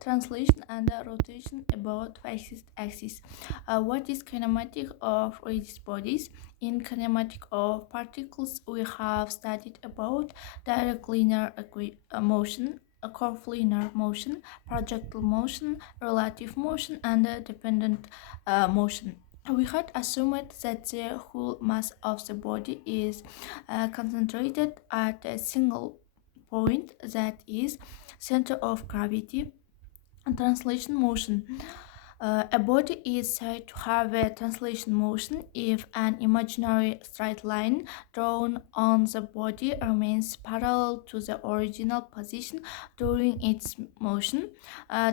Translation and rotation about fixed axis. What is kinematic of rigid bodies? In kinematic of particles, we have studied about direct linear motion, curvilinear motion, projectile motion, relative motion, and dependent motion. We had assumed that the whole mass of the body is concentrated at a single point, that is center of gravity. Translation motion. A body is said to have a translation motion if an imaginary straight line drawn on the body remains parallel to the original position during its motion.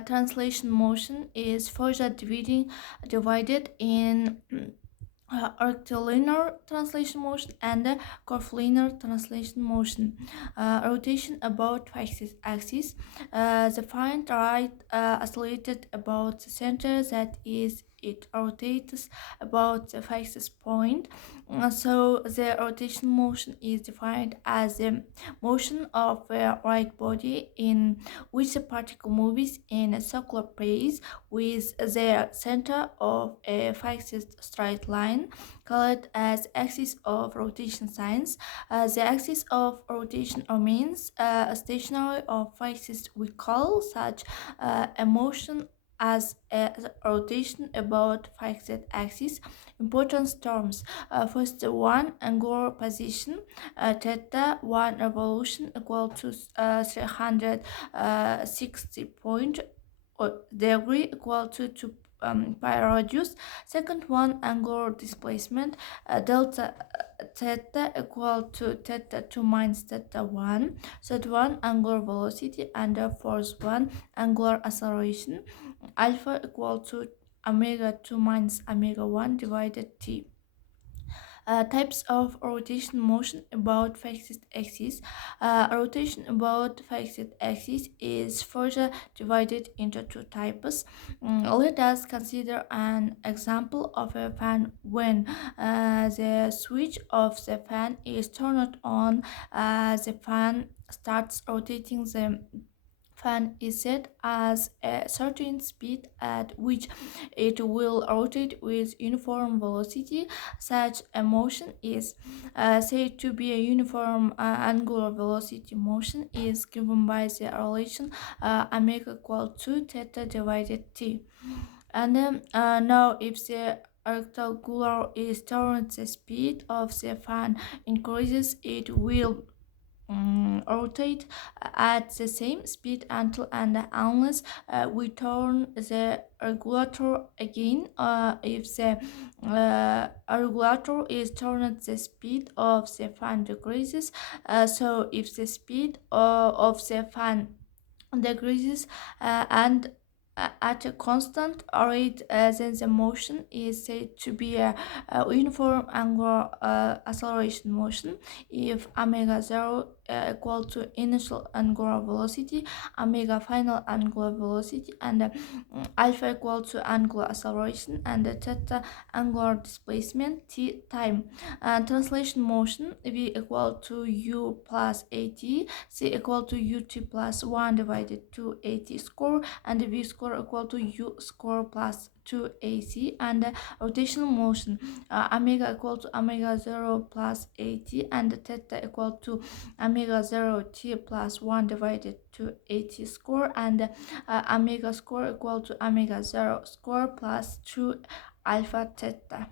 Translation motion is further divided in rectilinear translation motion and curvilinear translation motion. Rotation about fixed axis. The find right isolated about the center, that is, it rotates about the fixed point. So the rotation motion is defined as the motion of a right body in which the particle moves in a circular path with the center of a fixed straight line called as axis of rotation science. The axis of rotation remains stationary or fixed. We call such a motion as a rotation about fixed axis. Important terms. First one, angular position, theta 1 revolution equal to 360 point degree equal to 2 pi radius. Second one, angular displacement, delta theta equal to theta 2 minus theta 1. Third one, angular velocity, and fourth one, angular acceleration, alpha equal to omega 2 minus omega 1 divided t. Types of rotation motion about fixed axis. Rotation about fixed axis is further divided into two types. Let us consider an example of a fan. When the switch of the fan is turned on, the fan starts rotating. The fan is set as a certain speed at which it will rotate with uniform velocity. Such a motion is said to be a uniform angular velocity. Motion is given by the relation omega equal to theta divided t. And now if the rectangular is turned, the speed of the fan increases. It will rotate at the same speed until and unless we turn the regulator again. If the regulator is turned, the speed of the fan decreases. So if the speed of the fan decreases and at a constant rate, then the motion is said to be a uniform angular acceleration motion. If omega 0 equal to initial angular velocity, omega final angular velocity, and alpha equal to angular acceleration, and theta angular displacement, t time. Translation motion, v equal to u plus at, c equal to ut plus 1 divided to at square, and v square equal to u square plus 2ac. And rotational motion, omega equal to omega 0 plus at, and theta equal to omega 0 t plus 1 divided to at square, and omega square equal to omega 0 square plus 2 alpha theta.